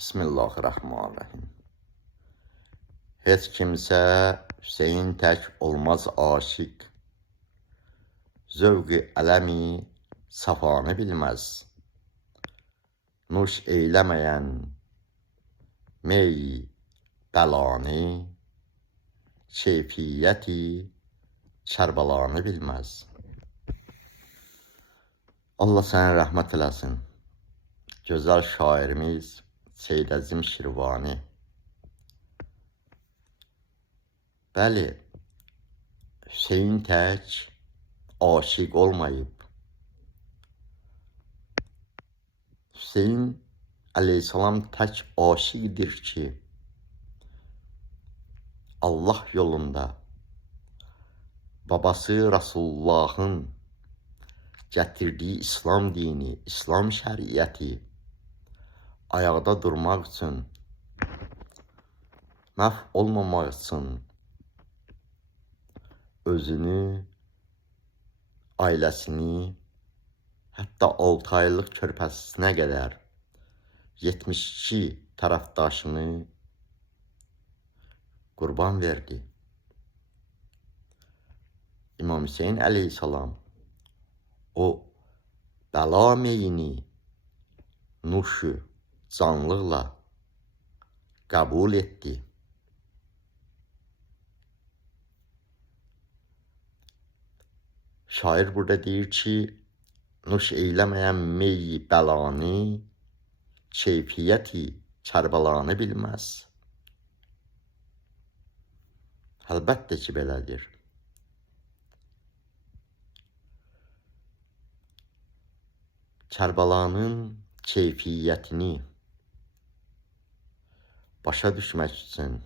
Bismillahirrahmanirrahim. Heç kimsə Hüseyin tək olmaz aşiq, zövqü ələmi safanı bilməz. Nuş eyləməyən mey bəlanı, keyfiyyəti Kərbəlanı bilməz. Allah sənə rəhmət eləsin. Gözəl şairimiz Seyyid Əzim Şirvani. Bəli, Hüseyin tək aşiq olmayıb. Hüseyin əleyhissalam tək aşiqdir ki, Allah yolunda babası Rasulullahın gətirdiyi İslam dini, İslam şəriəti ayaqda durmaq üçün, məhv olmamaq üçün özünü, ailəsini, hətta 6 aylıq körpəsinə qədər 72 tərəfdaşını qurban verdi. İmam Hüseyin əleyhissalam o bəla meyini, nuşu canlıqla qəbul etdi. Şair burada deyir ki, nuş eyləməyən meyi bəlanı, keyfiyyəti Kərbəlanı bilməz. Əlbəttə ki, belədir. Kərbəlanın keyfiyyətini başa düşmək üçün,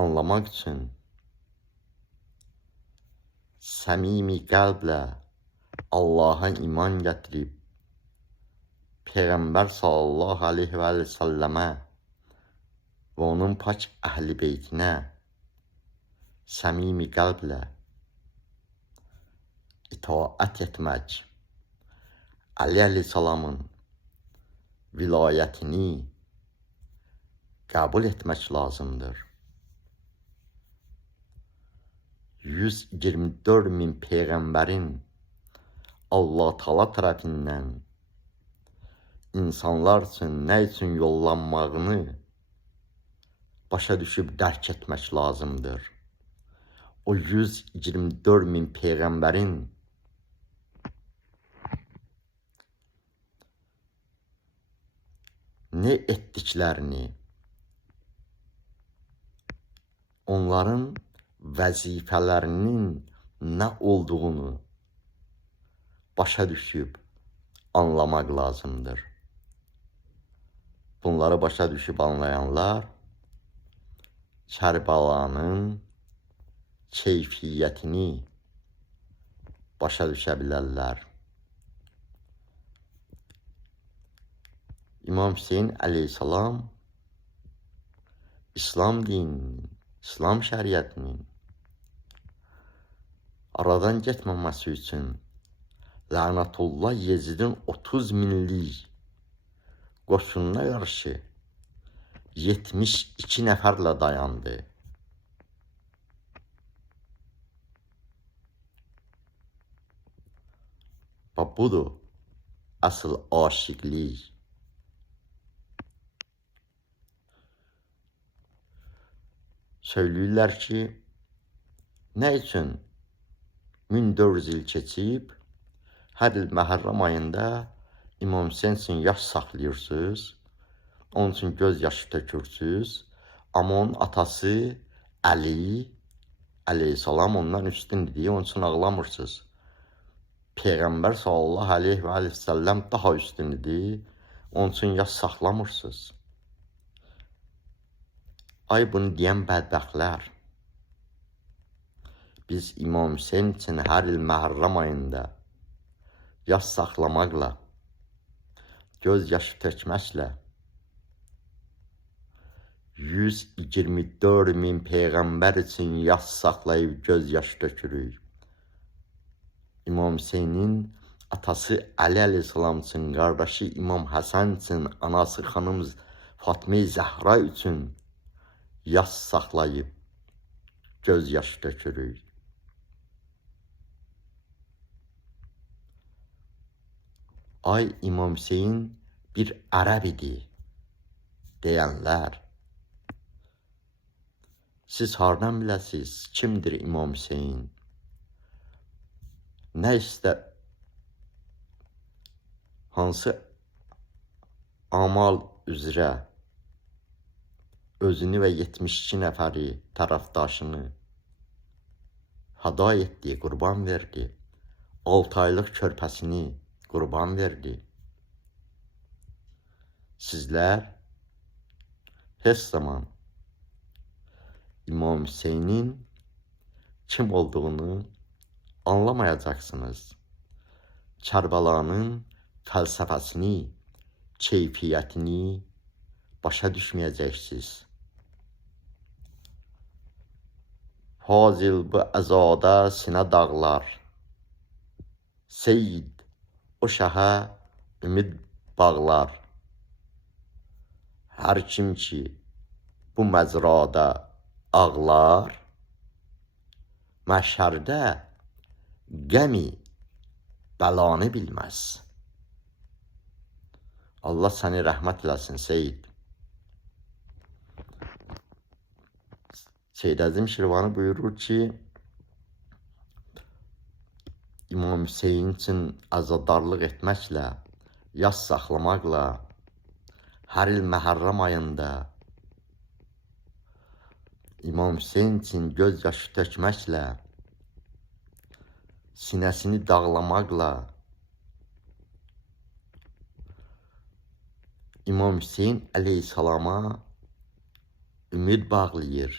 anlamaq üçün səmimi qəlblə Allaha iman gətirib, Peyğəmbər sallallahu aleyhi və səlləmə və onun pak əhl-i beytinə səmimi qəlblə itaət etmək, Əli əleyhissalamın vilayətini qəbul etmək lazımdır. 124 min Peyğəmbərin Allah Taala tərəfindən insanlar üçün nə üçün yollanmağını başa düşüb dərk etmək lazımdır. O 124 min Peyğəmbərin nə etdiklərini, onların vəzifələrinin nə olduğunu başa düşüb anlamaq lazımdır. Bunları başa düşüb anlayanlar Kərbəlanın keyfiyyətini başa düşə bilərlər. İmam Hüseyin əleyhissalam İslam dininin, İslam şəriətinin aradan getməməsi üçün Lənətullah Yezidin 30 minlik qoşununa qarşı 72 nəfərlə dayandı. Və budur əsl aşiqlik. Söyləyirlər ki, nə üçün 1400 il keçib, hər il Məhərrəm ayında İmam Hüseyin üçün yaş saxlayırsınız, onun üçün göz yaşı tökürsünüz, amma onun atası Əli əleyhissalam ondan üstün deyə onun üçün ağlamırsınız. Peyğəmbər sallallahu aleyhi və səlləm daha üstün idi, onun üçün yaş saxlamırsınız. Ay bunu deyən bədbəxtlər, biz İmam Hüseyin üçün hər il Məhərrəm ayında yaş saxlamaqla, göz yaşı tökməklə 124 min Peyğəmbər üçün yaş saxlayıb göz yaşı tökürük. İmam Hüseynin atası Əli əleyhissalam üçün, qardaşı İmam Həsən üçün, anası xanım Fatma-i Zəhra üçün yas saxlayıb göz yaşı tökürük. Ay İmam Hüseyin bir ərəb idi deyənlər. Siz hardan biləsiz kimdir İmam Hüseyin? Nə istə hansı amal üzrə özünü və 72 nəfəri tərəfdaşını hada etdi, qurban verdi. 6 aylıq körpəsini qurban verdi. Sizlər heç zaman İmam Hüseynin kim olduğunu anlamayacaqsınız. Kərbəlanın fəlsəfəsini, keyfiyyətini başa düşməyəcəksiniz. Fazil bu əzada sinə dağlar, Seyyid o şəhə ümid bağlar. Hər kim ki bu məzrada ağlar, məhşərdə qəmi bəlanı bilməz. Allah səni rəhmət eləsin Seyyid. Seyyid Əzim Şirvani buyurur ki, İmam Hüseyin üçün azadarlıq etməklə, yas saxlamaqla, hər il Məhərrəm ayında İmam Hüseyin üçün göz yaşı tökməklə, sinəsini dağlamaqla İmam Hüseyin əleyhissalama ümid bağlayır.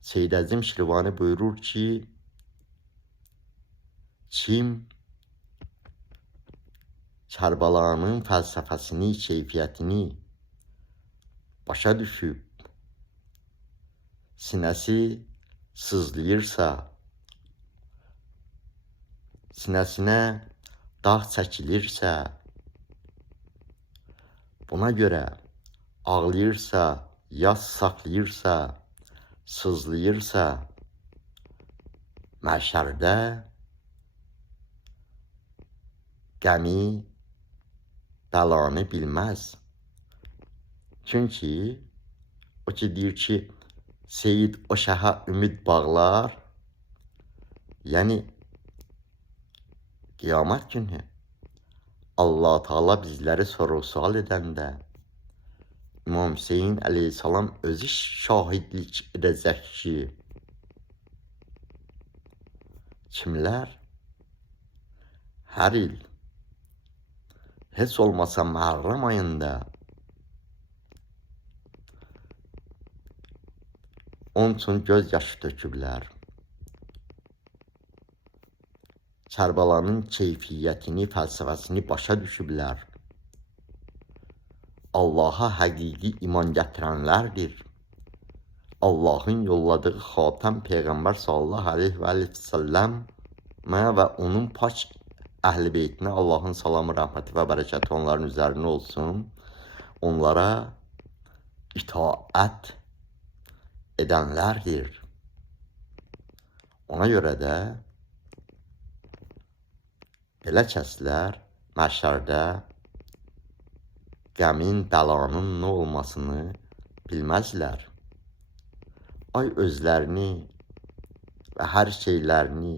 Seyyid Əzim Şirvani buyurur ki, kim Kərbəlanın fəlsəfəsini, keyfiyyətini başa düşüb, sinəsi sızlayırsa, sinəsinə dağ çəkilirsə, buna görə ağlayırsa, yas saxlayırsa, sızlayırsa, məhşərdə qəmi bəlanı bilməz. Çünki o ki deyir ki, Seyyid o şəhə ümid bağlar, yəni qiyamət günü Allah Teala bizləri soru-sual edəndə İmam Hüseyin əleyhissalam özü şahidlik edəcək ki, kimlər hər il heç olmasa Məhərrəm ayında onun üçün göz yaşı töküblər. Kərbəlanın keyfiyyətini, fəlsəfəsini başa düşüblər. Allaha həqiqi iman gətirənlərdir. Allahın yolladığı xatəm Peyğəmbər sallallahu aleyhi və səlləm və onun pak əhl-i beytinə Allahın salamı, rəhməti və bərəkəti onların üzərinə olsun. Onlara itaət edənlərdir. Ona görə də belə kəslər məhşərdə qəmin, bəlanın nə olmasını bilməzlər. Ay özlərini və hər şeylərini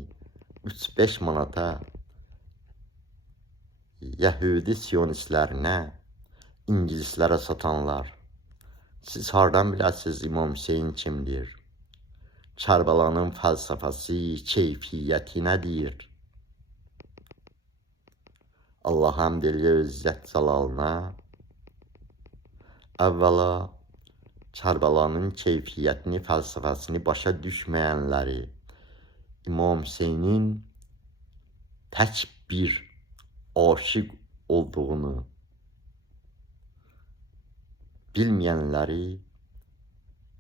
3-5 manata Yəhudi siyonistlərinə, İngilislərə satanlar. Siz hardan biləsiniz İmam Hüseyin kimdir? Kərbəlanın fəlsəfəsi, keyfiyyəti nədir? Allah həmd eləyir İzzət Cəlalına. Əvvəla Kərbəlanın keyfiyyətini, fəlsəfəsini başa düşməyənləri, İmam Hüseynin tək bir aşiq olduğunu bilməyənləri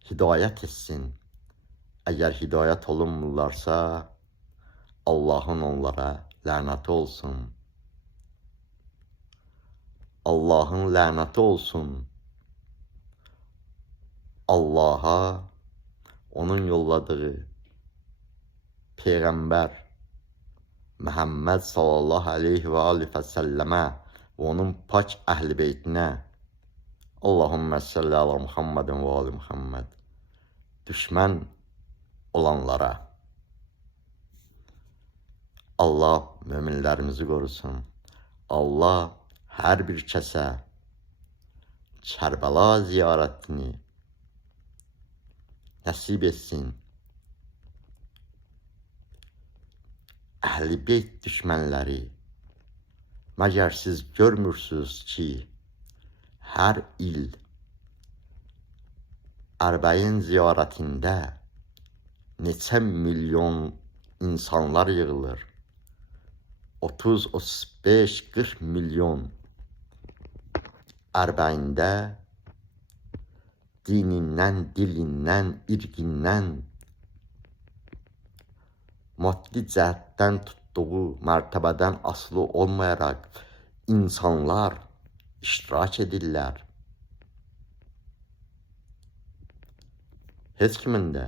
hidayət etsin. Əgər hidayət olunmurlarsa, Allahın onlara lənəti olsun. Allahın lənəti olsun. Allaha, onun yolladığı Peyğəmbər Məhəmməd sallallahu aleyhi və aleyhi və səlləmə və onun pak əhl-i beytinə Allahümmə salli ala Muhammedin və ali Muhammed düşmən olanlara Allah möminlərimizi qorusun. Allah hər bir kəsə Kərbəla ziyarətini nəsib etsin. Əhl-i beyt düşmənləri, məgər siz görmürsünüz ki, hər il Ərbəyin ziyarətində neçə milyon insanlar yığılır? 30, 35, 40 milyon Ərbəyində dinindən, dilindən, irqindən, maddi cəhətdən tutduğu mərtəbədən asılı olmayaraq insanlar iştirak edirlər. Heç kimin də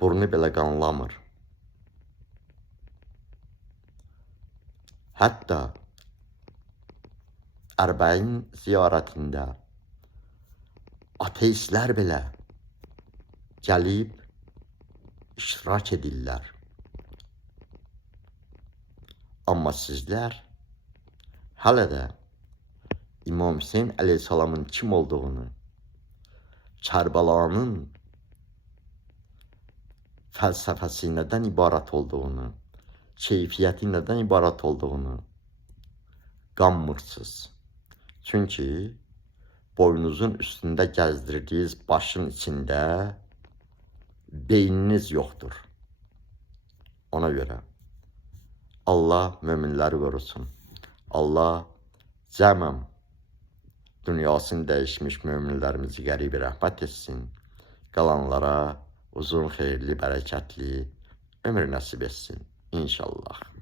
burnu belə qanlamır. Hətta Ərbəyin ziyarətində ateistlər belə gəlib iştirak edirlər. Amma sizlər hələ də İmam Hüseyin əleyhissalamın kim olduğunu, Kərbəlanın fəlsəfəsi nədən ibarət olduğunu, keyfiyyəti nədən ibarət olduğunu qanmırsınız. Çünki boynunuzun üstündə gəzdirdiyiniz başın içində beyniniz yoxdur. Ona görə Allah möminləri qorusun. Allah cəməm dünyasını dəyişmiş möminlərimizi qərib rəhmət etsin. Qalanlara uzun, xeyirli, bərəkətli ömür nəsib etsin. İnşallah.